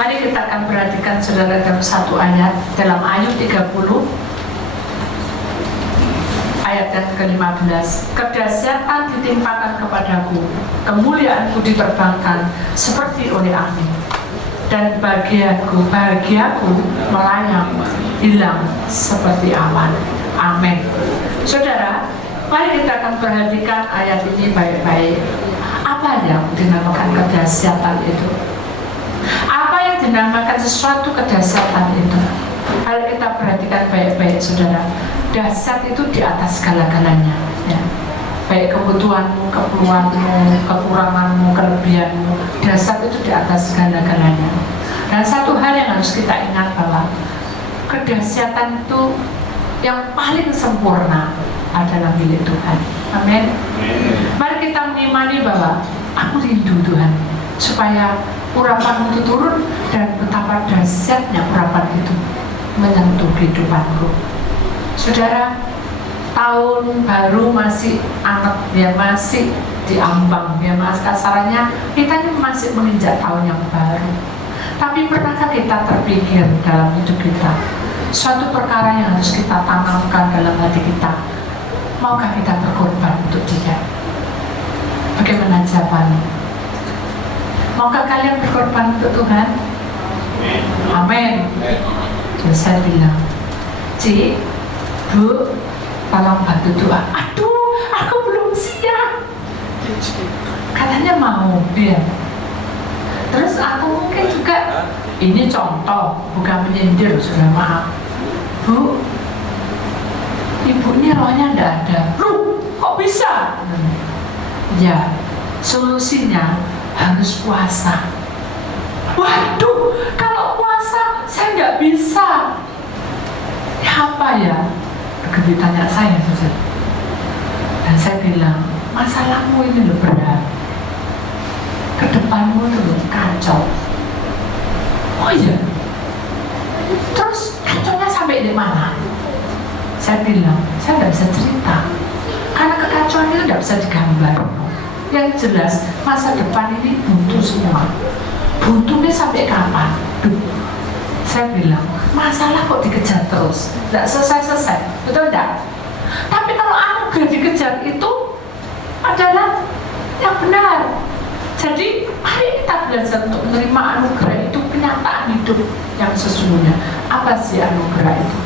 Mari kita akan perhatikan saudara dalam satu ayat dalam Ayub 30 ayat yang ke-15. Kedahsyatan ditimpakan kepadaku, kemuliaanku diterbangkan seperti oleh angin, dan bahagiaku melayang hilang seperti awan. Amin. Saudara, mari kita akan perhatikan ayat ini baik-baik. Apa yang dinamakan kedahsyatan itu? Apa yang dinamakan sesuatu kedahsyatan itu? Kalau kita perhatikan baik-baik, saudara, dahsyat itu di atas segala-galanya, ya. Baik kebutuhanmu, keperluanmu, kekuranganmu, kelebihanmu, dahsyat itu di atas segala-galanya. Dan satu hal yang harus kita ingat bahwa kedahsyatan itu yang paling sempurna adalah milik Tuhan. Amin. Mari kita mengimani bahwa aku rindu Tuhan, supaya urapanmu itu turun, dan betapa dahsyatnya urapan itu menyentuh kehidupanku. Saudara, tahun baru masih anget, ya, masih diambang, ya, mas, kasarannya kita ini masih menginjak tahun yang baru. Tapi pernahkah kita terpikir dalam hidup kita suatu perkara yang harus kita tanamkan dalam hati kita? Maukah kita berkorban untuk dia? Bagaimana jawabannya? Maukah kalian berkorban untuk Tuhan? Amin. Terus saya bilang, Cik, Bu, tolong bantu doa. Aduh, aku belum siap. Katanya mau, ya. Terus aku mungkin juga, ini contoh, bukan menyindir, sudah maaf. Bu, ibu ini rohnya tidak ada. Loh, kok bisa? Ya, solusinya harus puasa. Waduh, kalau puasa saya nggak bisa. Ya, apa ya? Begitu tanya saya, saudara. Dan saya bilang, masalahmu ini loh berat. Kedepanmu itu loh kacau. Oh iya. Terus kacaunya sampai di mana? Saya bilang, saya nggak bisa cerita. Karena kekacauan itu nggak bisa digambar. Yang jelas masa depan ini buntu semua. Buntunya sampai kapan? Duh, saya bilang, masalah kok dikejar terus, nggak selesai-selesai, betul enggak? Tapi kalau anugerah dikejar itu adalah yang benar. Jadi mari kita belajar untuk menerima anugerah itu, kenyataan hidup yang sesungguhnya. Apa sih anugerah itu?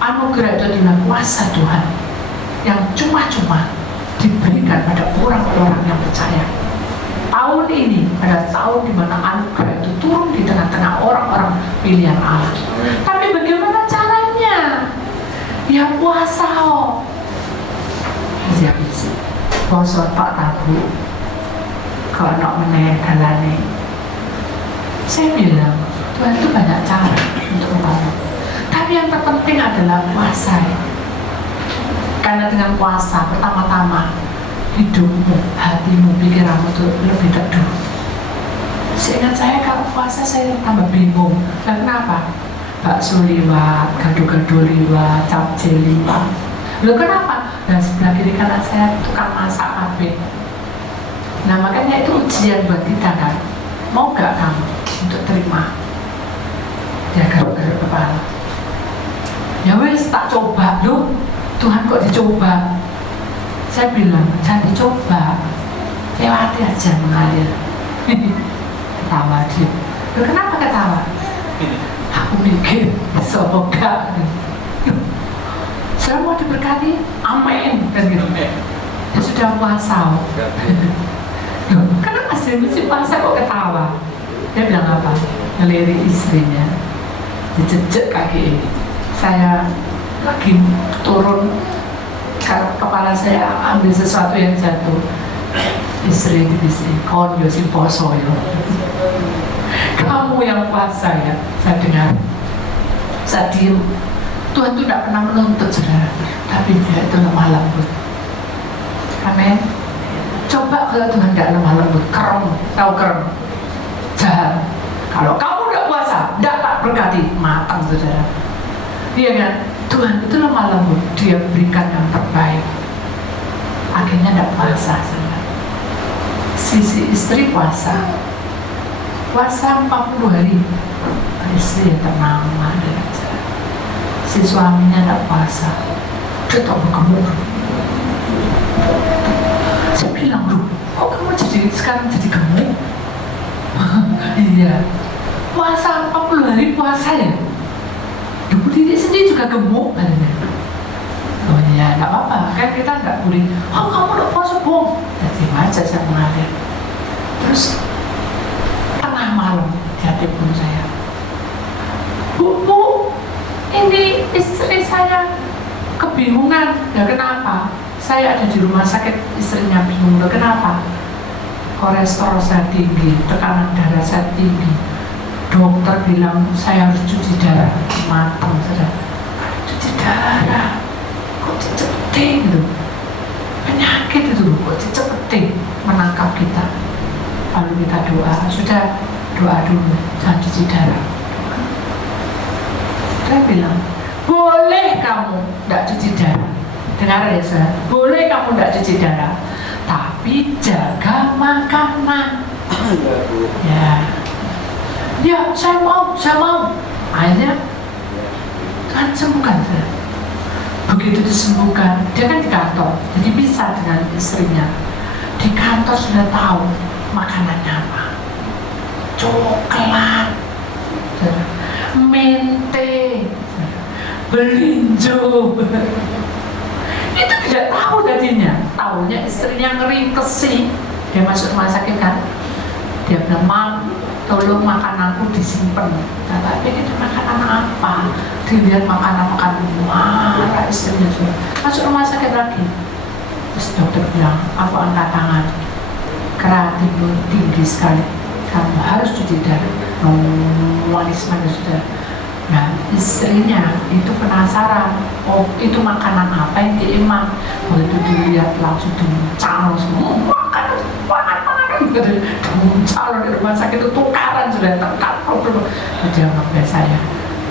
Anugerah itu adalah kuasa Tuhan yang cuma-cuma diberikan pada orang-orang yang percaya. Tahun ini adalah tahun di mana anugerah itu turun di tengah-tengah orang-orang pilihan Allah. Tapi bagaimana caranya? Ya puasa. Ya bisa. Puasa tak tabu. Kalau nak meneh dalane. Saya bilang, Tuhan itu banyak cara untuk membantu. Tapi yang terpenting adalah puasa. Karena dengan puasa, pertama-tama hidupmu, hatimu, pikiranmu itu lebih teduh. Seingat saya kalau puasa saya tambah bingung. Dan kenapa? Bakso liwat, gado-gado liwat, capcay liwat. Loh kenapa? Dan sebelah kiri kanan saya tukang masak kabeh. Nah makanya itu ujian buat kita kan. Mau gak kamu untuk terima? Ya garuk-garuk kepala. Ya wes tak coba loh. Tuhan kok dicoba? Saya bilang, jangan dicoba, lewati aja mengalir. Ketawa dia. Loh, kenapa ketawa? Aku mikir, semoga saya mau diberkati, amin, kan gitu. Dia sudah puasa. Loh, kenapa sih mesti puasa kok ketawa? Dia bilang apa? Ngelirik istrinya, dijejek kaki ini. Saya lagi turun, kepala saya ambil sesuatu yang jatuh. Istri, kon yo si poso yo. Kamu yang puasa ya, saya dengar. Saya diem. Tuhan itu tidak pernah menuntut saudara, tapi dia itu lemah lembut. Amin. Coba kalau Tuhan tidak lemah lembut, kerem, tahu kerem, jahat. Kalau kamu tidak puasa, tidak tak berkati, matang saudara. Iya kan? Tuhan itu lemah lembut, dia berikan yang terbaik. Akhirnya tidak puasa saudara. Sisi istri puasa, puasa 40 hari. Istri yang tenang aja. Si suaminya tidak puasa, dia tak bergemuk. Saya bilang, loh, kok kamu sekarang jadi gemuk? Iya, puasa 40 hari puasa ya? Ibu diri sendiri juga gemuk katanya. Oh iya, nggak apa-apa, kan kita nggak boleh. Oh kamu udah puasa bong? Jadi aja saya mengalir. Terus tengah malam dia telepon saya. Bu, ini istri saya kebingungan. Ya kenapa? Saya ada di rumah sakit, istrinya bingung. Kenapa? Kolesterol saya tinggi, tekanan darah saya tinggi. Dokter bilang saya harus cuci darah. Matang sudah. Cuci darah. Kok cepetin gitu? Penyakit itu kok cepetin menangkap kita. Lalu kita doa. Sudah doa dulu, jangan cuci darah. Saya bilang, boleh kamu tidak cuci darah. Dengar ya saya, boleh kamu tidak cuci darah, tapi jaga makanan. Ya, saya mau. Akhirnya kan sembuhkan saya. Begitu disembuhkan, dia kan di kantor, jadi bisa dengan istrinya. Di kantor sudah tahu makanannya apa. Coklat, mente, belinjo. Itu tidak tahu tadinya. Tahunya istrinya ngeringkesi. Dia masuk rumah sakit kan. Dia bilang, "Mam, tolong makananku disimpan." Tapi itu makanan apa? Dilihat makanan marah istrinya juga. Masuk rumah sakit lagi. Terus dokter bilang, "Aku angkat tangan. Kreatinmu tinggi sekali. Kamu harus cuci darah." Manis sudah. Nah, istrinya itu penasaran. Oh, itu makanan apa yang diemang? Begitu dilihat langsung dimuncul semua. Makanan gitu. Dimuncul di rumah sakit itu tukaran sudah tengkap. Dia ngebel saya.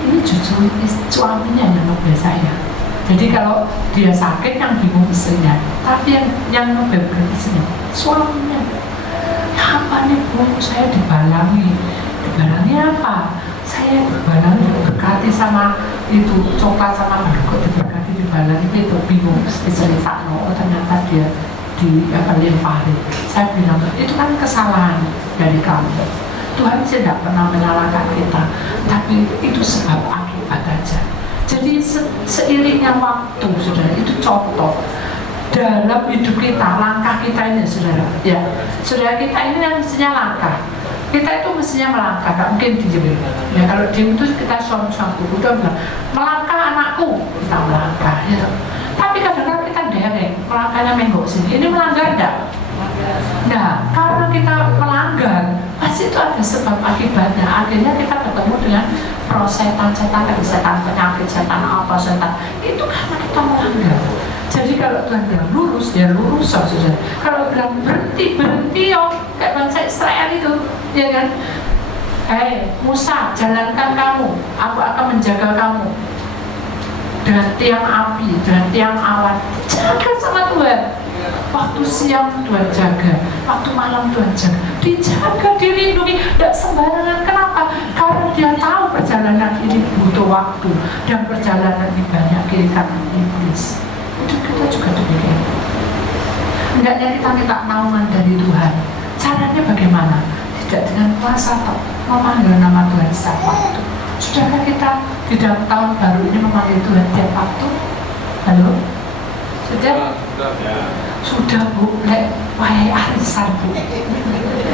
Ini justru suaminya yang ngebel saya. Jadi kalau dia sakit yang bingung istrinya, tapi yang ngebel istrinya suaminya. Ya apa nih Bu, saya dibalangi. Dibalangi apa? Saya dibalangi diberkati sama itu coklat sama kok diberkati dibalangi itu bingung istri Sakno. Oh, ternyata dia limpahin. Saya bilang itu kan kesalahan dari kamu. Tuhan tidak pernah menyalahkan kita, tapi itu sebab akibat aja. Jadi seiringnya waktu, saudara, itu contoh dalam hidup kita, langkah kita ini, saudara. Ya, saudara, kita ini yang mestinya langkah. Kita itu mestinya melangkah, gak mungkin diem. Ya kalau diem itu kita suami-suami udah bilang, melangkah anakku, kita melangkah. Ya. Tapi kadang-kadang kita derek, melangkahnya menggok sini. Ini melanggar enggak? Nah, karena kita melanggar, pasti itu ada sebab akibatnya. Akhirnya kita ketemu dengan setan, penyakit setan, apa setan. Itu karena kita melanggar. Jadi kalau Tuhan bilang lurus, ya lurus saja. Kalau bilang berhenti yo, kayak bangsa Israel itu, ya kan? Hei Musa, jalankan kamu, aku akan menjaga kamu dengan tiang api, dengan tiang awan. Jaga sama Tuhan. Waktu siang Tuhan jaga, waktu malam Tuhan jaga. Dijaga, dilindungi, tidak sembarangan. Kenapa? Karena dia tahu perjalanan ini butuh waktu dan perjalanan ini banyak kiri kanan iblis. Itu kita juga demikian. Hendaknya kita minta naungan dari Tuhan. Caranya bagaimana? Tidak dengan puasa atau memanggil nama Tuhan setiap waktu. Sudahkah kita di dalam tahun baru ini memanggil Tuhan tiap waktu? Halo? Sudah? Sudah Bu, lek wayai arisan Bu.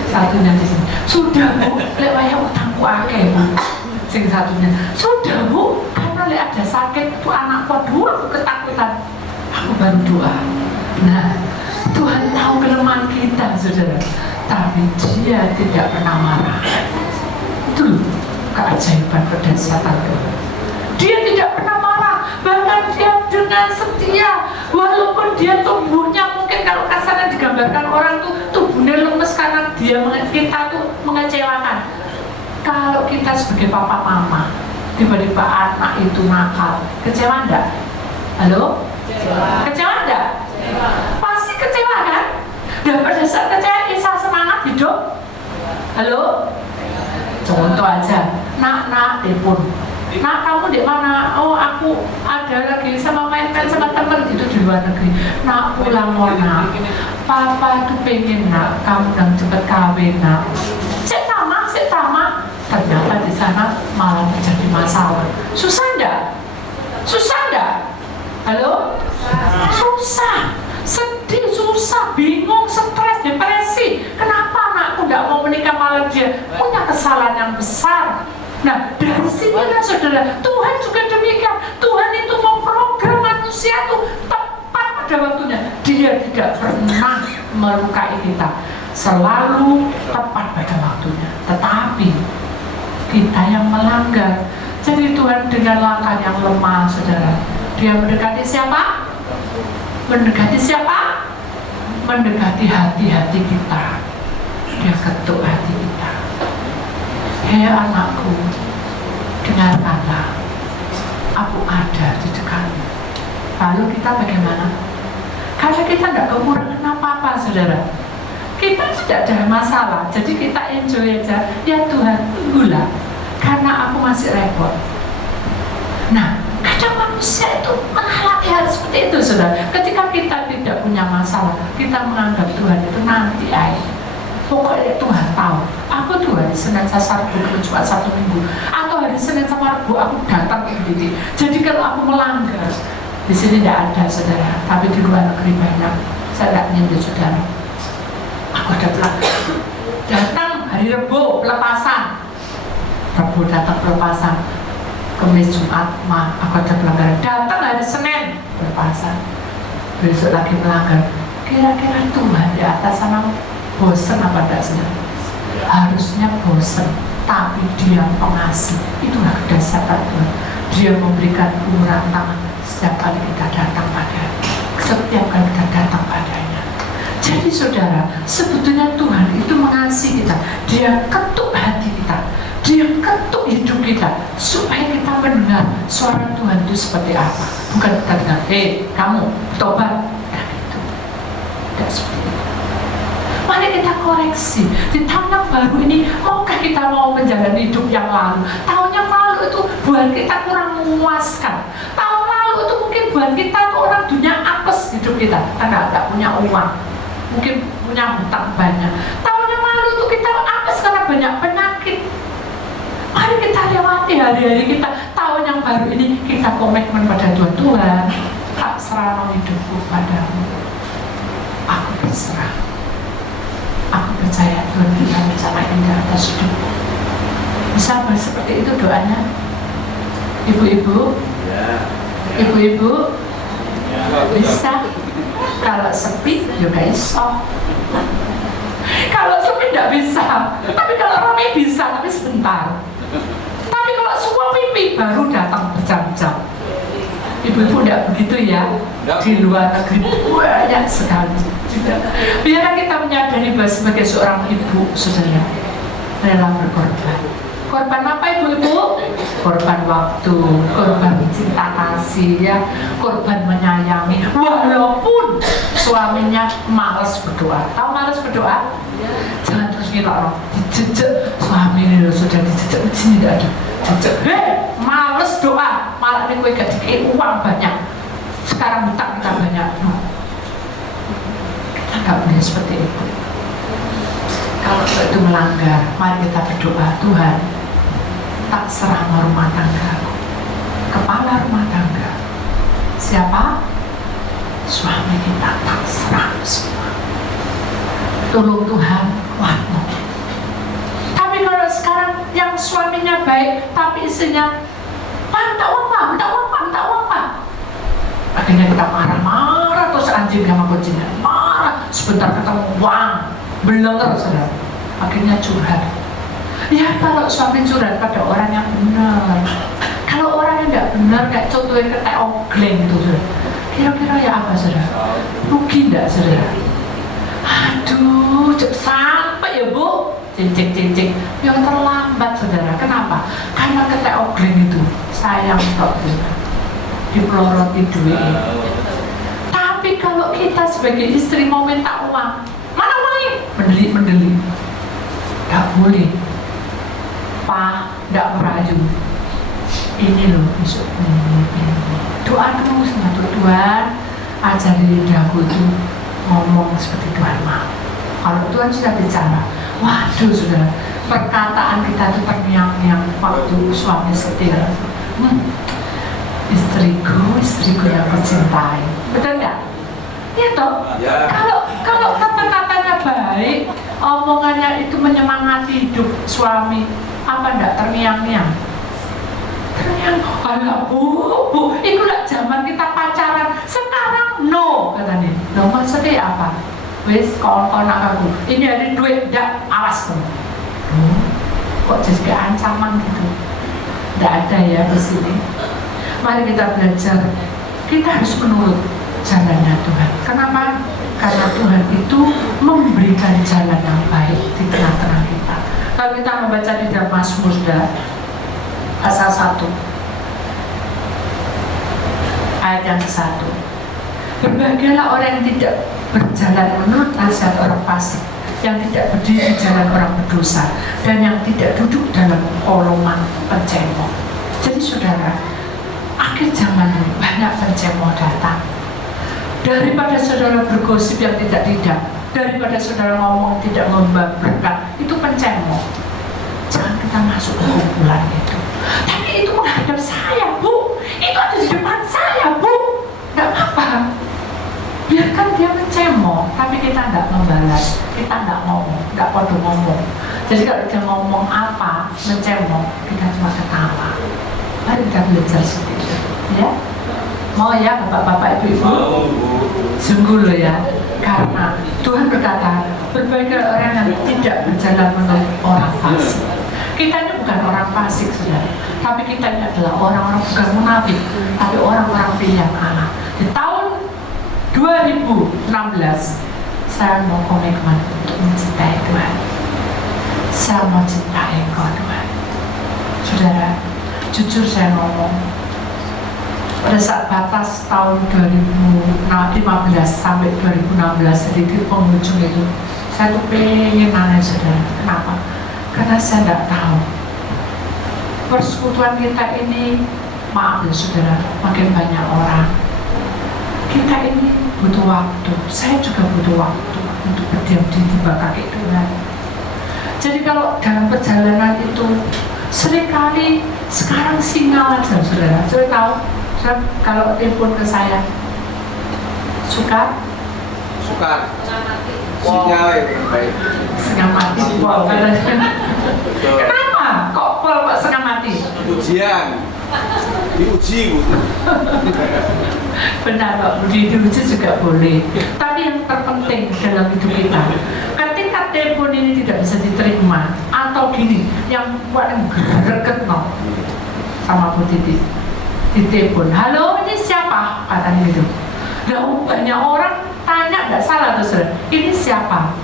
Satunya di sini. Sudah Bu, lek wayai utangku akeh Bu. Sing satunya. Sudah Bu, karena lek ada sakit itu anakku dua aku ketakutan. Aku baru doa. Nah, Tuhan tahu kelemahan kita, saudara. Tapi Dia tidak pernah marah. Itu keajaiban kedahsyatan Tuhan. Dia tidak pernah marah. Bahkan Dia dengan setia. Walaupun Dia tubuhnya mungkin kalau kasarnya digambarkan orang tuh tubuhnya lemes karena kita tuh mengecewakan. Kalau kita sebagai papa mama, tiba-tiba anak itu nakal, kecewa enggak? Halo? Kecewa enggak? Pasti kecewa kan? Dan pada saat kecewa Isa semangat hidup. Halo? Contoh aja, nak telepon, nak kamu di mana? Oh aku ada lagi sama main-main sama temen gitu di luar negeri. Nak pulang mau nak, papa tuh pengen nak kamu dan cepet kawin nak. Saya tamat. Ternyata di sana malah terjadi masalah. Susah enggak? Halo? Susah, sedih, susah, bingung, stres, depresi. Kenapa anakku enggak mau menikah, malah dia punya kesalahan yang besar. Nah, dari sinilah saudara, Tuhan juga demikian. Tuhan itu mau program manusia itu tepat pada waktunya. Dia tidak pernah melukai kita, selalu tepat pada waktunya. Tetapi kita yang melanggar. Jadi Tuhan dengan langkah yang lemah, saudara, dia mendekati siapa? Mendekati hati-hati kita. Dia ketuk hati kita. Hei anakku, dengarkanlah, aku ada di dekatmu. Lalu kita bagaimana? Karena kita tidak kekurangan apa-apa, saudara. Kita tidak ada masalah, jadi kita enjoy aja. Ya Tuhan, tunggulah, karena aku masih repot. Nah, kadang manusia itu mengalami hal seperti itu, saudara. Ketika kita tidak punya masalah, kita menganggap Tuhan itu nanti aja. Pokoknya Tuhan tahu, aku tuh hari Senin Sabtu cuma 1 minggu, atau hari Senin sama Rabu aku datang ke GDT. Jadi kalau aku melanggar, di sini tidak ada, saudara. Tapi di luar negeri banyak. Saya tidak nyindir saudara. Aku ada datang hari Rabu pelepasan, Rabu datang pelepasan, Kamis Jumat aku ada pelanggaran. Datang hari Senin pelepasan, besok lagi melanggar. Kira-kira Tuhan di atas sana bosen apa tidak sih? Harusnya bosen, tapi dia pengasih. Itulah kedasatan Tuhan. Dia memberikan uluran tangan setiap kali kita datang padanya, setiap kali kita datang padanya. Jadi saudara, sebetulnya Tuhan itu mengasihi kita. Dia ketuk hati kita, dia ketuk hidup kita, supaya kita mendengar suara Tuhan itu seperti apa. Bukan kita dengar, kamu tobat, gitu. Tidak seperti itu. Mari kita koreksi. Di tahun yang baru ini, maukah kita mau menjalani hidup yang lalu? Tahun yang lalu itu buat kita kurang memuaskan. Tahun lalu itu mungkin buat kita itu orang dunia apes hidup kita, karena tidak punya uang, mungkin punya hutang banyak. Tahun yang lalu itu kita apes karena banyak penyakit. Mari kita lewati hari-hari kita. Tahun yang baru ini kita komitmen pada Tuhan. Tak serah hidupku padamu. Aku berserah. Aku percaya Tuhan kita bersama indah atas hidupku. Bisa seperti itu doanya, ibu-ibu? Ibu-ibu? Bisa. Kalau sepi juga iso. Kalau sepi tidak bisa, tapi kalau ramai bisa, tapi sebentar. Tapi kalau semua pipi baru datang berjam-jam. Ibu-ibu tidak begitu ya? Di luar negeri banyak sekali. Biarlah kita menyadari bahwa sebagai seorang ibu, saudara, rela berkorban. Korban apa ibu-ibu? Korban waktu, korban cinta kasih, ya, korban menyayangi. Walaupun suaminya malas berdoa. Tahu malas berdoa? Jangan terus ngelak, dijejek. Suami ini sudah dijejek, di sini tidak ada. Jejek, malas doa. Malah ini gue gak dikei uang banyak. Sekarang hutang kita banyak. Tidak boleh seperti itu. Kalau itu melanggar, mari kita berdoa, Tuhan, tak serah rumah tangga, kepala rumah tangga. Siapa? Suami kita, tak serah semua. Tolong Tuhan, kuatmu. Tapi kalau sekarang yang suaminya baik, tapi istrinya minta uang pak. Akhirnya kita marah-marah terus anjing sama kucingnya. Sebentar ketemu uang, belenger saudara. Akhirnya curhat. Ya kalau suami curhat pada orang yang benar. Kalau orang yang tidak benar, kayak contohnya kayak ogleng itu saudara. Kira-kira ya apa saudara? Rugi tidak saudara? Aduh, sampai ya bu. Cincing. Yang terlambat saudara. Kenapa? Karena ketek ogleng itu sayang kok saudara. Dipeloroti duit. Tapi kalau kita sebagai istri mau minta uang, mana uangnya? Mendeli. Gak boleh. Pak, tidak merayu. Ini loh besok ini. Doa terus sama Tuhan, ajari lidahku itu ngomong seperti Tuhan mau. Kalau Tuhan sudah bicara, waduh sudah, perkataan kita itu terngiang-ngiang waktu suami setir. Istriku yang kucintai. Betul nggak? Iya toh. Ya. Kalau kata-katanya baik, omongannya itu menyemangati hidup suami, apa enggak terngiang-ngiang? Terngiang. Alah bu, itu lah zaman kita pacaran. Sekarang no, katanya. No maksudnya apa? Wes kawan-kawan aku. Ini ada duit, enggak, awas tuh. Kok jadi kayak ancaman gitu? Enggak ada ya di sini. Mari kita belajar, kita harus menurut jalannya Tuhan. Kenapa? Karena Tuhan itu memberikan jalan yang baik di tengah-tengah kita. Kalau kita membaca di dalam Mazmur pasal 1 ayat yang ke-1, berbahagialah orang yang tidak berjalan menurut nasihat orang fasik, yang tidak berdiri di jalan orang berdosa, dan yang tidak duduk dalam kolongan pencemooh. Jadi saudara, akhir zaman ini banyak pencemooh datang. Daripada saudara bergosip yang tidak, daripada saudara ngomong tidak membawa berkat, itu pencemooh. Jangan kita masuk ke kumpulan itu. Tapi itu menghadap saya, Bu. Itu ada di depan saya, Bu. Tidak apa-apa. Biarkan dia mencemooh, tapi kita tidak membalas, kita tidak ngomong, tidak podo ngomong. Jadi kalau dia ngomong apa, mencemooh, kita cuma ketawa. Mari kita belajar sedikit, ya. Mau ya bapak-bapak ibu-ibu? Sungguh loh ya. Karena Tuhan berkata, berbahagia orang yang tidak berjalan menurut orang fasik. Kita ini bukan orang fasik saudara, tapi kita ini adalah orang-orang bukan munafik, tapi orang-orang pilihan Allah. Di tahun 2016 saya mau komitmen untuk mencintai Tuhan. Saya mau cintai Engkau Tuhan. Saudara, jujur saya ngomong, pada saat batas tahun 2015 sampai 2016 jadi di penghujung itu, saya tuh pengen nanya saudara, kenapa? Karena saya tidak tahu persekutuan kita ini, maaf ya saudara, makin banyak orang. Kita ini butuh waktu, saya juga butuh waktu untuk berdiam diri di bawah kaki Tuhan. Jadi kalau dalam perjalanan itu seringkali sekarang sinyal aja saudara. Saya tahu, kalau telepon ke saya suka sinyal yang baik, setengah mati. Wow, kenapa kok setengah mati? ujian diuji. Benar Pak Budi, diuji juga boleh. Tapi yang terpenting dalam hidup kita, ketika telepon ini tidak bisa diterima, atau gini, yang paling greget no, sama Bu Titi, di telepon, halo ini siapa? Katanya gitu. Nah, banyak orang tanya, nggak salah tuh saudara, ini siapa?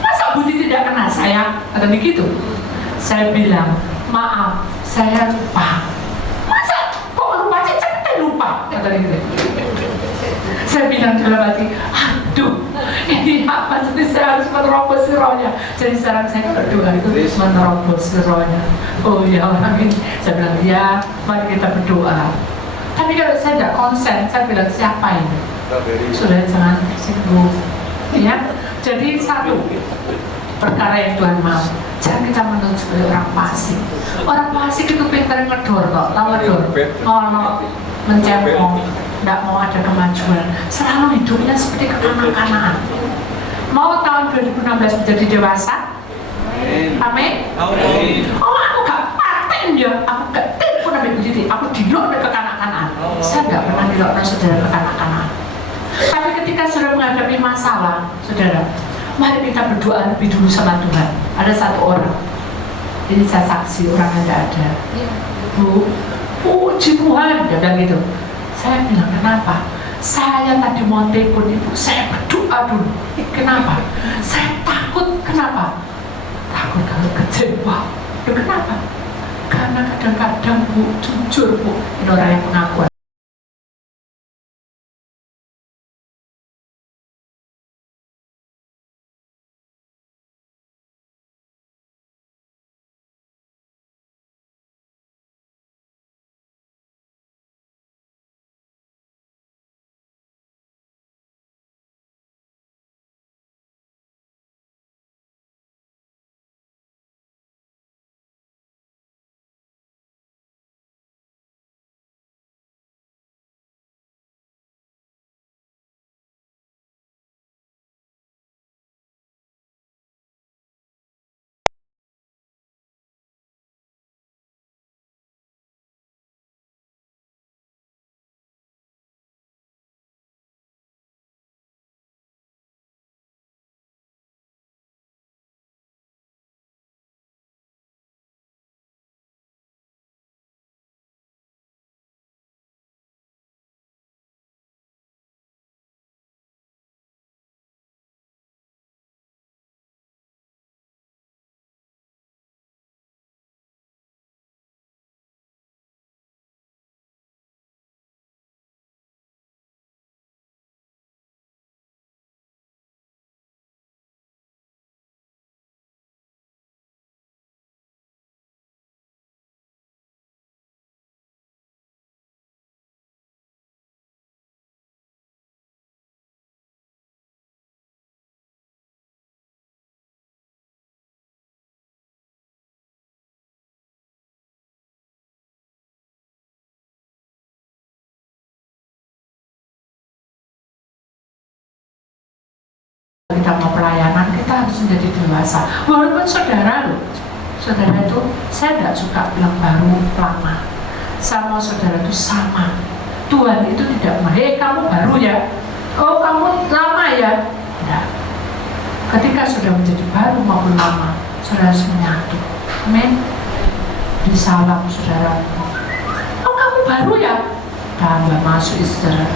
Masa Bu Titi tidak kenal saya? Katanya gitu. Saya bilang, maaf, saya lupa. Masa kok lupa? Saya lupa. Katanya gitu. Saya bilang dalam hati, aduh, ini apa? Jadi saya harus menerobos rohnya. Jadi sekarang saya berdoa itu menerobos rohnya. Oh ya orang ini. Saya bilang, ya mari kita berdoa. Tapi kalau saya tidak konsen, saya bilang siapa ini? Sudah jangan tersinggung. Ya, jadi satu perkara yang Tuhan mau, jangan kita menuntut sebagai orang fasik. Orang fasik itu pintar ngedor, tahu ngedor, ngolok, mencemooh, tidak mau ada kemajuan, selalu hidupnya seperti kekanak-kanakan. Mau tahun 2016 menjadi dewasa? Amin. Oh, aku gak paten ya, aku gak telepon sampai begitu, aku dilok ke kekanak-kanakan. Saya gak pernah dilok saudara ke kekanak-kanakan. Tapi ketika saudara menghadapi masalah, saudara, mari kita berdoa lebih dulu sama Tuhan. Ada satu orang, ini saya saksi, orangnya tidak ada. Bu, puji Tuhan, dia bilang gitu. Saya bilang, kenapa? Saya tadi mau telepon ibu, saya berdoa dulu. Kenapa? Saya takut, kenapa? Takut kalau kecewa. Kenapa? Karena kadang-kadang Bu, jujur Bu, ini orang yang pengakuan. kita mau pelayanan, kita harus menjadi dewasa. Walaupun saudara loh, saudara itu, saya tidak suka bilang baru, lama. Sama saudara itu sama. Tuhan itu tidak hei kamu baru ya, oh kamu lama ya. Tidak. Ketika sudah menjadi baru maupun lama, saudara harus menyatu. Amin. Disalam saudara. Oh kamu baru ya, tambah masuk saudara.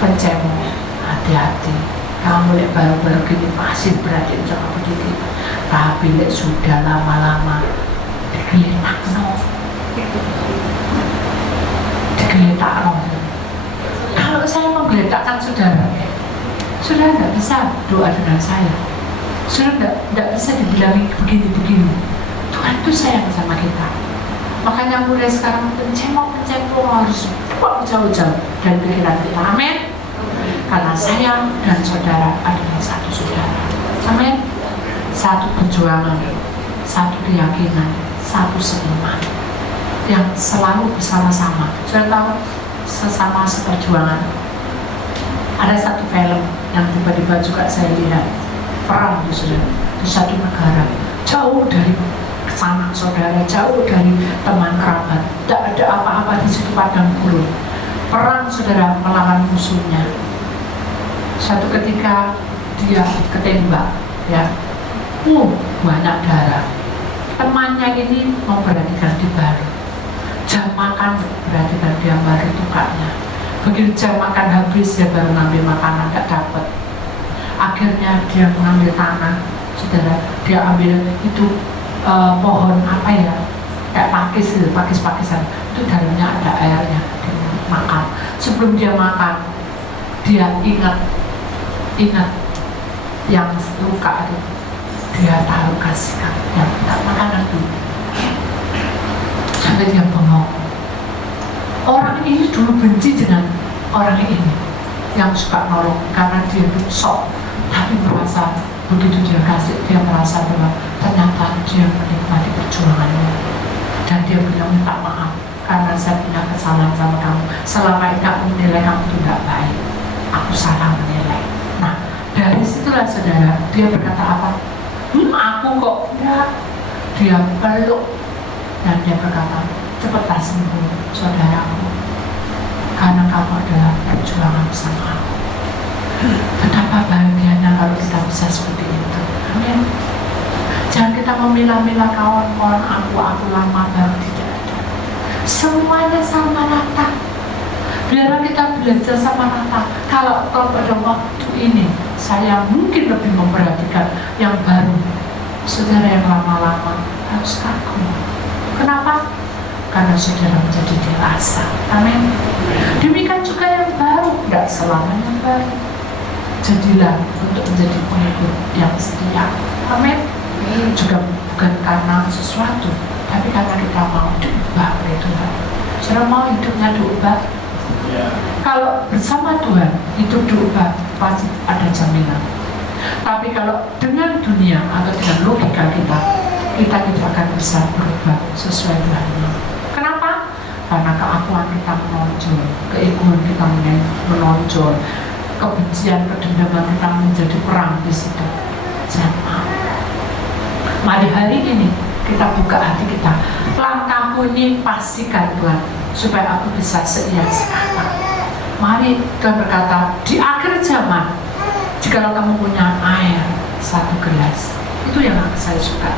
Pencemu, hati-hati. Kamu lihat baru-baru gini masih berarti sama begini. Tapi lihat sudah lama-lama digeletak no. Digeletak no. Kalau saya menggeletakkan saudara, saudara tidak bisa doa dengan saya. Saudara tidak bisa dibilangi begini-begini. Tuhan itu sayang sama kita. Makanya mulai sekarang pencemok harus buang jauh-jauh dari pikiran kita. Amin. Karena saya dan saudara adalah satu saudara. Amin. Satu perjuangan, satu keyakinan, satu seiman yang selalu bersama-sama. Saudara tahu sesama seperjuangan. Ada satu film yang tiba-tiba juga saya lihat, perang di satu negara, jauh dari sanak saudara, jauh dari teman kerabat, tidak ada apa-apa di situ padang gurun. Perang saudara melawan musuhnya. Suatu ketika dia ketembak, ya, banyak darah. Temannya ini memperhatikan di baru. Jam makan perhatikan dia baru tukaknya. Begitu jam makan habis dia baru ngambil makanan, tidak dapat. Akhirnya dia mengambil tanah, saudara. Dia ambil itu pohon apa ya, kayak pakis-pakisan. Itu dalamnya ada airnya. Dia makan. Sebelum dia makan, dia ingat yang luka itu, dia taruh kasihkan, yang tak makanan dulu sampai dia bengong. Orang ini dulu benci dengan orang ini yang suka nolong karena dia itu sok, tapi merasa begitu dia kasih, dia merasa bahwa ternyata dia menikmati perjuangannya dan dia bilang minta maaf karena saya punya kesalahan sama kamu. Selama ini aku menilai kamu itu tidak baik, aku salah menilai. Nah, dari situlah saudara, dia berkata apa? Aku kok enggak. Dia peluk dan dia berkata, cepatlah sembuh saudaraku, karena kamu adalah perjuangan bersama aku. Betapa bahagianya kalau kita bisa seperti itu. Amin. Jangan kita memilah-milah kawan-kawan aku lama baru, tidak ada. Semuanya sama rata. Biarlah kita belajar sama rata. Kalau pada waktu ini saya mungkin lebih memperhatikan yang baru, saudara yang lama-lama harus kagum. Kenapa? Karena saudara menjadi dewasa. Amin. Demikian juga yang baru, tidak selamanya baru. Jadilah untuk menjadi pengikut yang setia. Amin. Juga bukan karena sesuatu, tapi karena kita mau diubah oleh Tuhan. Saudara mau hidupnya diubah? Kalau bersama Tuhan hidup diubah, pasti ada jaminan. Tapi kalau dengan dunia atau dengan logika kita tidak akan bisa berubah sesuai Tuhan. Kenapa? Karena keakuan kita menonjol, keegoan kita menonjol, kebencian, kedendaman kita menjadi perang di situ. Jangan. Mari hari ini kita buka hati kita. Langkahku ini pastikan Tuhan, supaya aku bisa seia sekarang. Mari Tuhan berkata, di akhir zaman, jika kamu punya air 1 gelas, itu yang saya suka.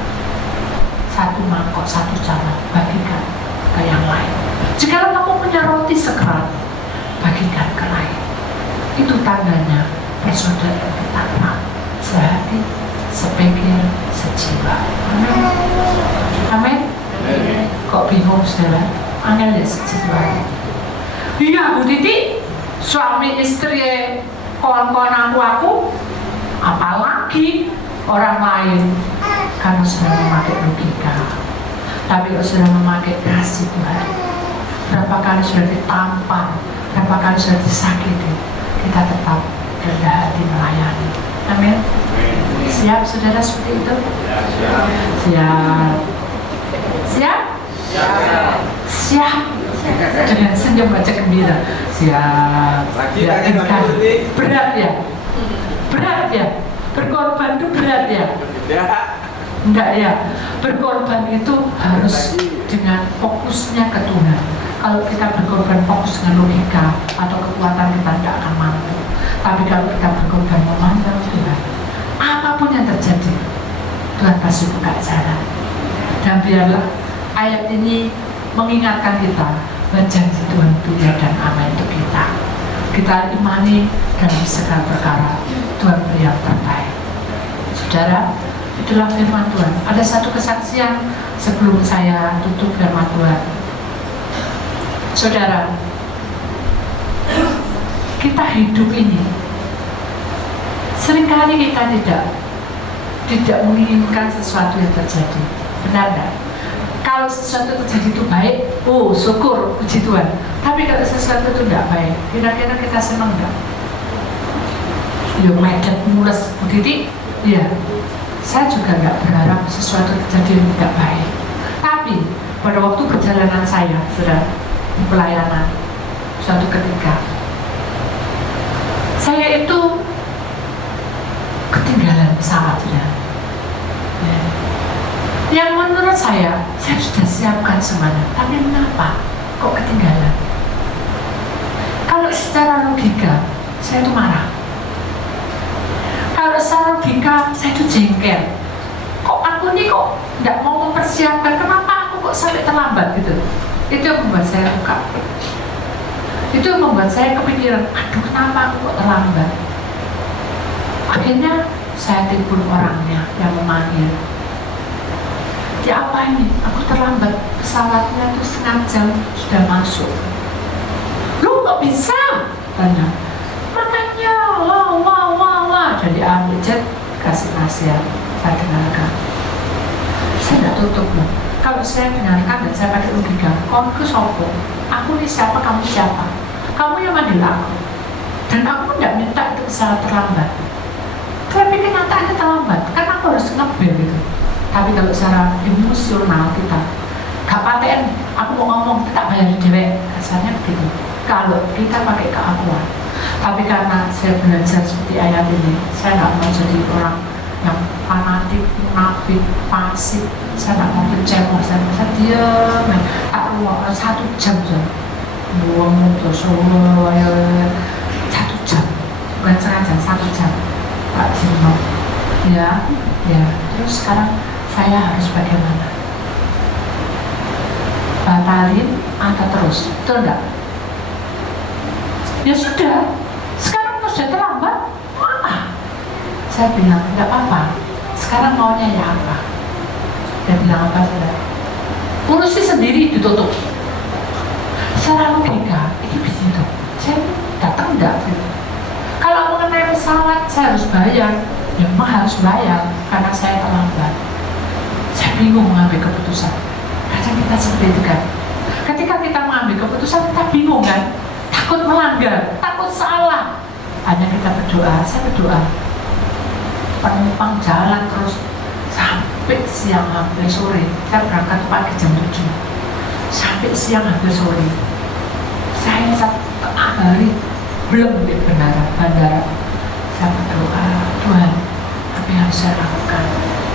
1 mangkok, 1 cawan, bagikan ke yang lain. Jika kamu punya roti sekerat, bagikan ke lain. Itu tandanya persaudaraan kita sehati, sepikir, sejiwa. Amin. Amin. Kok bingung saudara? Angel ya sejiwa. Iya Bu Titi, suami istri kawan-kawan aku, apalagi orang lain, karena sudah memakai logika. Tapi kalau sudah memakai kasih Tuhan, berapa kali sudah ditampar, berapa kali sudah disakiti, kita tetap rendah hati melayani. Amin. Siap saudara seperti itu? Siap. Siap? Siap. Dengan senyum aja gembira. Siap. Lagi Ya, tanya Pak Putri. berat ya? Berat ya? Berkorban itu berat ya? Tidak. Enggak ya? Berkorban itu harus dengan fokusnya ke Tuhan. Kalau kita berkorban fokus dengan logika atau kekuatan kita tidak akan mampu. Tapi kalau kita berkorban memandang Tuhan, apapun yang terjadi, Tuhan pasti buka jalan. Dan biarlah ayat ini mengingatkan kita bahwa janji Tuhan itu ya dan aman untuk kita. Kita imani dalam segala perkara Tuhan beri yang terbaik. Saudara, itulah firman Tuhan. Ada satu kesaksian sebelum saya tutup firman Tuhan. Saudara, kita hidup ini seringkali kita tidak menginginkan sesuatu yang terjadi. Benar enggak? Kalau sesuatu terjadi itu baik, oh syukur, puji Tuhan. Tapi kalau sesuatu itu tidak baik, kira-kira kita senang enggak? Ya medet mules begitu. Ya, saya juga nggak berharap sesuatu terjadi yang tidak baik. Tapi pada waktu perjalanan saya sudah di pelayanan, suatu ketika saya itu ketinggalan pesawatnya. Ya. Yang menurut saya sudah siapkan semuanya. Tapi kenapa kok ketinggalan? Kalau secara logika, saya itu marah. Kalau secara logika, saya itu jengkel. Kok aku ini kok tidak mau mempersiapkan? Kenapa aku kok sampai terlambat gitu? Itu yang membuat saya luka. Itu yang membuat saya kepikiran, aduh kenapa aku kok terlambat? Akhirnya saya telepon orangnya yang memanggil. Ya apa ini? Aku terlambat, pesawatnya itu setengah jam sudah masuk. Lu kok bisa? Tanya. Makanya, wah. Jadi ambil jet, kasih nasihat, saya dengarkan. Saya tidak tutup loh. Kalau saya dengarkan dan saya pakai logika, kau itu sopo? Aku ini siapa, kamu siapa? Kamu yang manggil aku. Dan aku tidak minta itu pesawat terlambat. Tapi kenyataannya terlambat, karena aku harus ngebel gitu. Tapi kalau secara emosional kita gak paten, aku mau ngomong kita bayar dewek, kasarnya begitu. Kalau kita pakai keakuan. Tapi karena saya belajar seperti ayat ini, saya gak mau jadi orang yang fanatik, munafik, pasif. Saya gak mau kecewa, saya bisa diam, tak ruang 1 jam saja. Buang untuk Solo, 1 jam, bukan setengah jam, 1 jam. Pak Jino, ya. Terus sekarang saya harus bagaimana? Batalin atau terus? Betul enggak? Ya sudah. Sekarang sudah terlambat. Mana? Saya bilang enggak apa-apa. Sekarang maunya ya apa? Dia bilang apa saudara? Urusi sendiri ditutup. Secara logika ini begitu. Saya datang enggak gitu. Kalau mengenai pesawat saya harus bayar, ya memang harus bayar karena saya terlambat. Saya bingung mengambil keputusan. Kadang kita seperti itu kan. Ketika kita mengambil keputusan kita bingung kan, takut melanggar, takut salah. Hanya kita berdoa, saya berdoa. Penumpang jalan terus sampai siang hampir sore. Saya berangkat pagi jam 7. Sampai siang hampir sore. Saya setengah hari belum di bandara. Saya berdoa, Tuhan, apa yang harus saya lakukan?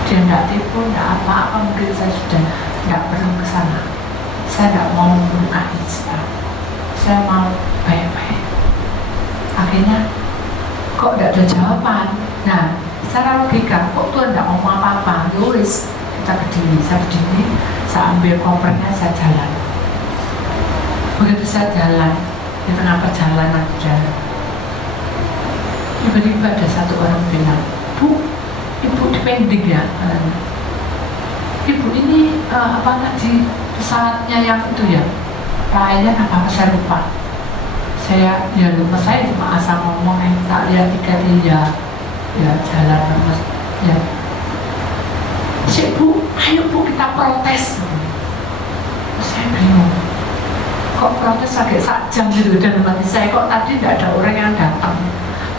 Dia tidak tipu, tidak apa-apa, mungkin saya sudah tidak perlu ke sana. Saya tidak mau membuka Islam. Saya mau baik-baik. Akhirnya, kok tidak ada jawaban? Nah, secara logika, kok Tuhan tidak ngomong apa-apa? Yuris, kita berdiri, saya ambil kopernya, saya jalan. Begitu saya jalan, di tengah perjalanan jalan, tiba-tiba ada satu orang bilang, Bu, Ibu dipending ya? Ibu ini apa tadi pesawatnya yang itu ya? Lainnya apa saya lupa. Saya ya lupa, saya cuma asal ngomong, tak lihat tiketnya ya jalan mas ya. Bu, ayo Bu kita protes. Saya bingung. Kok protes agak sajam gitu dan hati saya kok tadi tidak ada orang yang datang.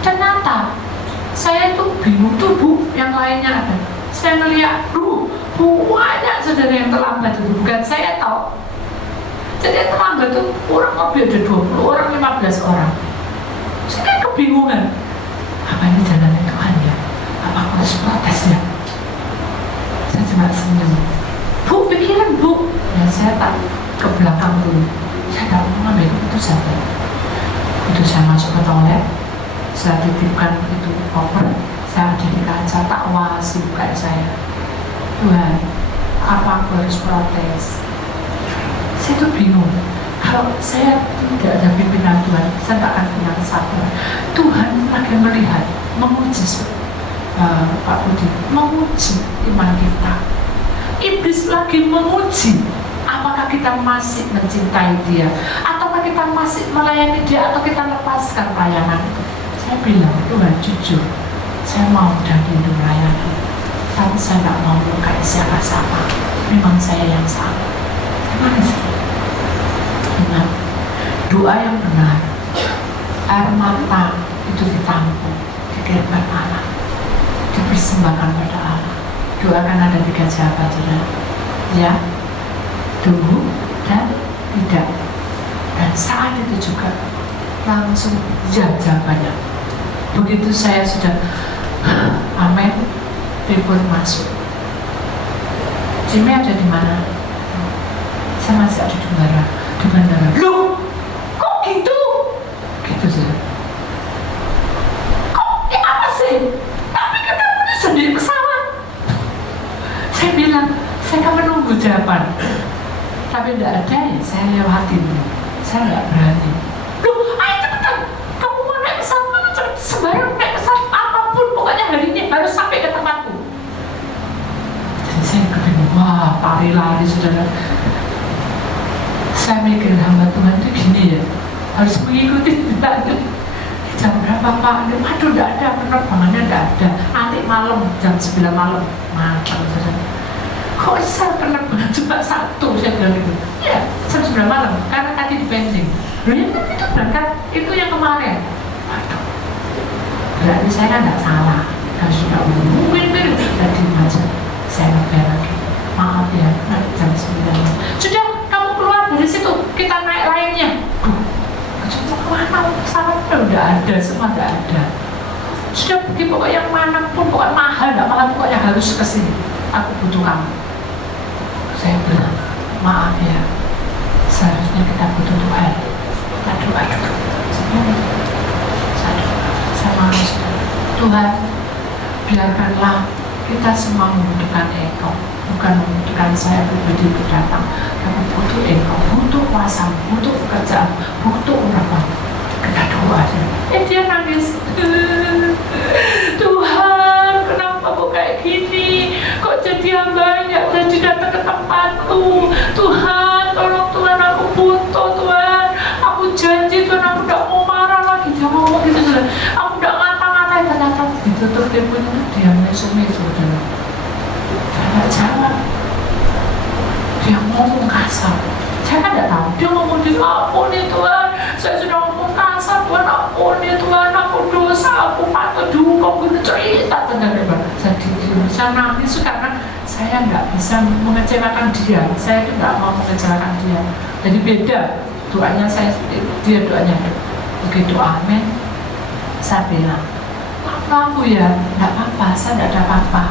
Ternyata saya itu bingung tuh Bu, yang lainnya ada. Saya melihat, banyak saudara yang terlambat itu, bukan saya tahu. Jadi yang terlambat itu kurang lebih ada 20 orang, 15 orang. Saya kan kebingungan. Apa ini jalannya Tuhan ya? Apa harus protes ya. Saya cuma senyum. Bu, pikiran Bu. Ya saya tak ke belakang dulu. Saya tak mau ngambil keputusan. Itu saya masuk ke toilet, saya titipkan itu koper, saya ada di kaca, tak wasi kayak saya. Tuhan, apa aku harus protes? Saya tuh bingung. Kalau saya tidak ada pimpinan Tuhan, saya tak akan punya sabar. Tuhan lagi melihat, menguji Pak Budi, menguji iman kita. Iblis lagi menguji apakah kita masih mencintai dia, ataukah kita masih melayani dia, atau kita lepaskan pelayanan. Saya bilang, Tuhan jujur, saya mau dan rindu melayani, tapi saya tidak mau melukai siapa-siapa. Memang saya yang salah. Terima kasih. Ingat, doa yang benar, air mata itu ditampung, dikirimkan Allah, dipersembahkan pada Allah. Doa kan ada 3 jawaban, ya, tunggu, dan tidak. Dan saat itu juga langsung ya jawabannya. Begitu saya sudah amin, telepon masuk. Jimmy ada di mana? Saya masih ada di bandara. Loh, kok gitu? Gitu sih. Kok ya apa sih? Tapi ketemu sendiri pesawat. Saya bilang, saya kan menunggu jawaban. Tapi tidak ada ya, saya lewatin. Saya nggak berani. Loh, ayo cepetan. Kamu mau naik pesawat mana? Sembarang naik pesawat apapun, pokoknya hari ini harus sampai ke tempatku. Jadi saya kebingung, wah, lari-lari saudara. Saya mikir hamba Tuhan itu gini ya, harus mengikuti jam berapa Pak? Aduh, tidak ada, penerbangannya tidak ada. Nanti malam, jam 9 malam. Mantap saudara. Kok saya penerbangan cuma 1, saya bilang gitu. Ya, jam 9 malam, karena tadi di pending. Loh ya kan itu berangkat, itu yang kemarin. Waduh, berarti saya kan tidak salah. Kalau sudah mungkin tadi aja, saya ngebel lagi. Maaf ya, nanti jam 9 malam. Sudah, kamu keluar dari situ, kita naik lainnya. Cuma kemana? Pesawat udah ada, semua udah ada. Sudah pergi pokoknya yang mana pun, pokoknya mahal, tidak mahal, pokoknya harus ke sini. Aku butuh kamu. Saya bilang, maaf ya, seharusnya kita butuh Tuhan. Aduh, saya mau Tuhan, biarkanlah kita semua membutuhkan Engkau, bukan membutuhkan saya pribadi berdatang. Kami butuh Engkau, butuh kuasa, butuh pekerjaan, butuh urapan. Kita doa aja. Dia nangis. Tuhan, kenapa kok kayak gini? Kok jadi hambanya jadi datang ke tempatku? Tuhan, tolong Tuhan, aku butuh Tuhan. Aku janji Tuhan, aku tidak mau marah lagi. Dia ngomong gitu Tuhan. Aku tidak ngata-ngatain, ternyata ditutup teleponnya itu dia mesu-mesu Tuhan. Dia tidak jawab. Dia ngomong kasar. Saya kan tidak tahu. Dia ngomong di ampuni Tuhan. Saya sudah ngomong kasar Tuhan, ampuni Tuhan, aku dosa, aku patut dihukum. Gitu cerita tentang dia. Saya nangis karena saya tidak bisa mengecewakan dia. Saya itu tidak mau mengecewakan dia. Jadi beda doanya saya, dia doanya begitu amin. Saya bilang, aku ya tidak apa-apa, saya tidak ada apa-apa.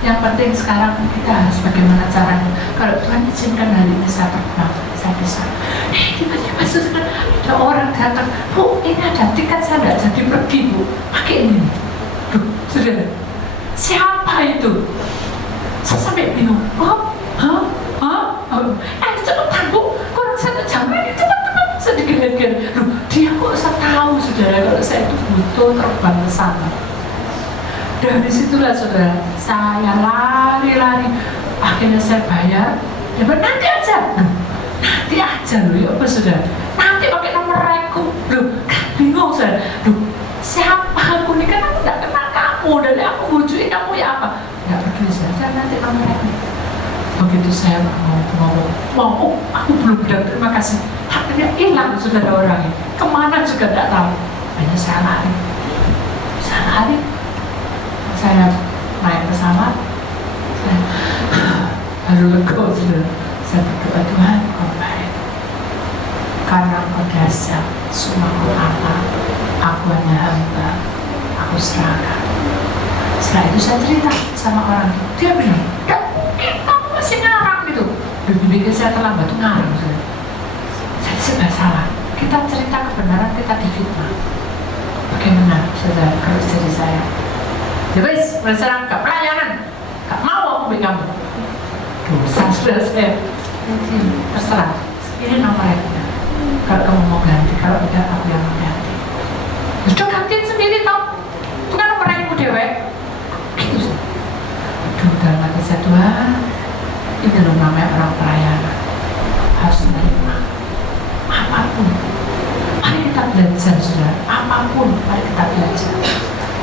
Yang penting sekarang kita harus bagaimana caranya. Kalau Tuhan izinkan hari ini saya terbang, saya bisa. Tiba-tiba sudah ada orang datang, Bu, ini ada tiket, saya tidak jadi pergi Bu, pakai ini. Duh, sudah. Siapa itu? Saya sampai bingung. Cepetan Bu, kurang 1 jam lagi, cepat-cepat. Sedikit-sedikit. Loh, dia kok saya tahu saudara kalau saya itu butuh terbang ke sana. Dari situlah saudara, saya lari-lari. Akhirnya saya bayar. Ya nanti aja. Nanti aja loh, ya apa saudara? Nanti pakai nomor reku. Loh, kan bingung saudara. Loh, siapa aku nih? Kan aku tidak kenal kamu. Dari aku bujuin kamu ya apa? Nggak peduli saja, nanti nomor reku. Begitu saya ngomong, aku belum bilang terima kasih. Akhirnya hilang saudara orangnya. Kemana juga tidak tahu. Hanya saya lari. Saya naik pesawat, saya baru lega sudah. Saya berdoa, Tuhan Kau baik, karena Kau dahsyat, semua Kau apa, aku hanya hamba, aku serahkan. Setelah itu saya cerita sama orang, dia bilang, kamu masih ngarang gitu. Bikin saya terlambat tuh ngarang. Saya serba salah. Kita cerita kebenaran, kita difitnah. Bagaimana saudara kalau istri saya? Ya wes, merasa gak pelayanan, gak mau aku beli kamu. Dosa sudah saya. Terserah. Ini nomornya. Kalau kamu mau ganti, kalau tidak aku yang mau ganti. Sudah gantiin sendiri tau. Itu kan nomornya ibu dewek. Gitu. Aduh, dalam hati saya, Tuhan, ini loh namanya orang pelayanan. Harus menerima apapun. Mari kita belajar, saudara. Apapun, mari kita belajar.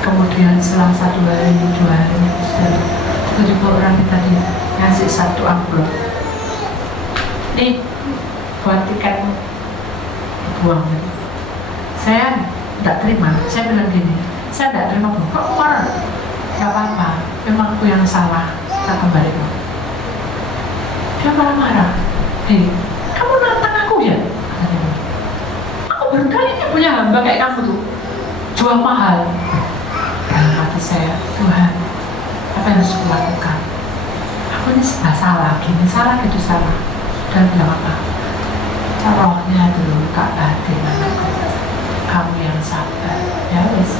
Kemudian selang 1 hari, 2 hari, saudara, tiba-tiba orang kita ngasih 1 amplop. Nih, buat tiketmu. Buang. Saya tidak terima. Saya bilang gini, saya tidak terima. Kok marah? Gak apa-apa, memang aku yang salah. Tak kembalikan. Dia malah marah. Kamu nantang aku ya? Aku baru kali ini punya hamba kayak kamu tuh, jual mahal. Dalam hati saya, Tuhan, apa yang harus aku lakukan? Aku ini sudah salah, gini salah, gitu salah. Dan bilang apa? Rohnya dulu Kak batin anakku, kamu yang sabar. Ya wes,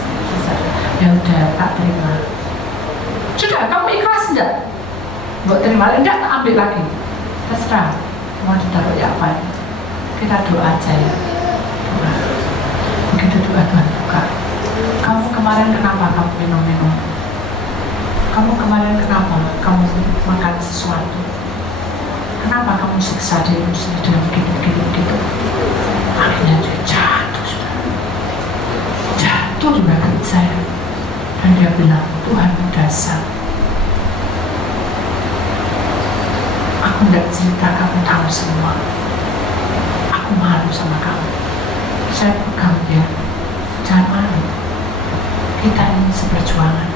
ya udah tak terima. Sudah, kamu ikhlas enggak? Buat terima, enggak, tak ambil lagi. Terserah, mau ditaruh ya apa? Kita doa aja ya. Doa. Begitu doa Tuhan buka. Kamu kemarin kenapa kamu minum-minum? Kamu kemarin kenapa kamu makan sesuatu? Kenapa kamu siksa dirimu sendiri dengan begitu? Akhirnya dia jatuh, saudara. Jatuh di belakang saya. Dan dia bilang, Tuhan dasar. Aku tidak cerita, kamu tahu semua. Aku malu sama kamu. Saya pegang dia. Jangan malu. Kita ini seperjuangan.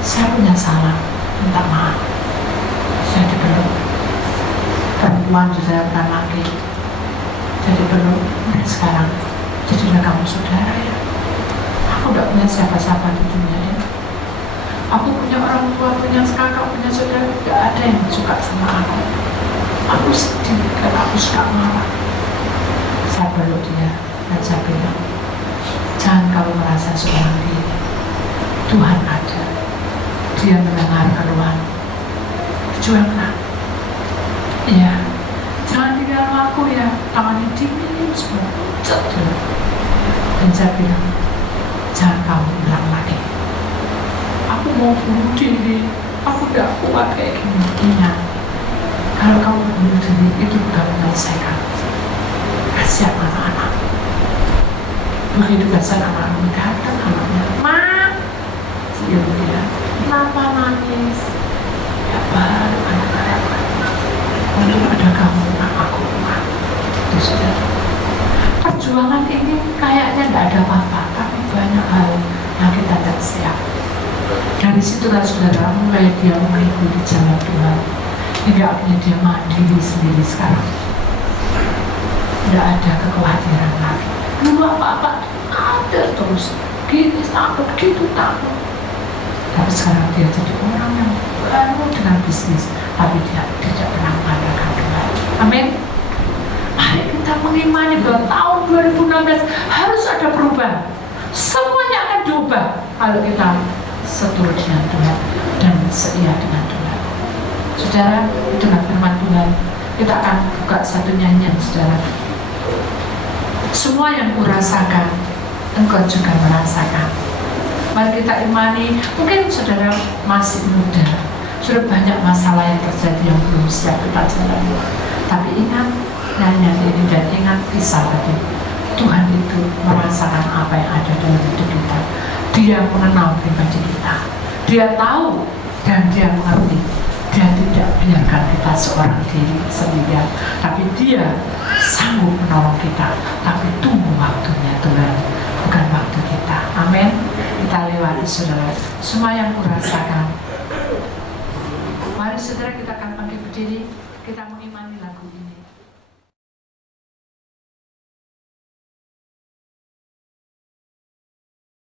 Saya punya salah, minta maaf. Saya dipeluk. Perempuan sudah bukan lagi. Jadi peluk. Dan sekarang jadilah kamu saudara ya. Aku tidak punya siapa-siapa di dunia ini. Aku punya orang tua, punya kakak, punya saudara. Tidak ada yang suka sama aku. Aku sedih dan aku suka marah. Saya peluk dia dan saya bilang, jangan kamu merasa seorang diri. Tuhan ada. Dia mendengar keluhan. Juanglah. Iya. Jangan tinggal aku ya. Tangannya dingin semua. Jatuh. Dan saya bilang, jangan kamu ulang lagi. Aku mau bunuh diri. Aku tidak kuat kayak gini. Ingat, kalau kamu bunuh diri itu bukan menyelesaikan. Kasihan anak-anak. Begitu kasihan anak-anak, datang anaknya. Ma, dia kenapa nangis? Ya baru anak-anak. Untuk ada kamu, aku kuat. Itu sudah. Perjuangan ini kayaknya tidak ada apa-apa, tapi banyak hal yang kita tidak siap. Dari situlah saudara mulai dia mengikuti jalan Tuhan, hingga akhirnya dia mandiri sendiri sekarang. Tidak ada kekhawatiran lagi. Dulu apa-apa ada terus, gini takut, gitu takut. Tapi sekarang dia jadi orang yang baru dengan bisnis, tapi dia tidak pernah mengandalkan Tuhan. Amin. Mari kita mengimani bahwa tahun 2016 harus ada perubahan. Semuanya akan diubah kalau kita seturut dengan Tuhan dan seia dengan Tuhan. Saudara, dengan firman Tuhan kita akan buka satu nyanyian, saudara. Semua yang kurasakan, engkau juga merasakan. Mari kita imani. Mungkin saudara masih muda, sudah banyak masalah yang terjadi yang belum siap kita jalani. Tapi ingat nyanyian ini dan ingat kisah tadi. Tuhan itu merasakan apa yang ada dalam hidup kita. Dia mengenal pribadi kita. Dia tahu dan dia mengerti. Dia tidak biarkan kita seorang diri sendirian, tapi dia sanggup menolong kita. Tapi tunggu waktunya Tuhan, bukan waktu kita. Amin. Kita lewati saudara. Semua yang kurasakan. Mari saudara kita akan bangkit berdiri. Kita mengimani.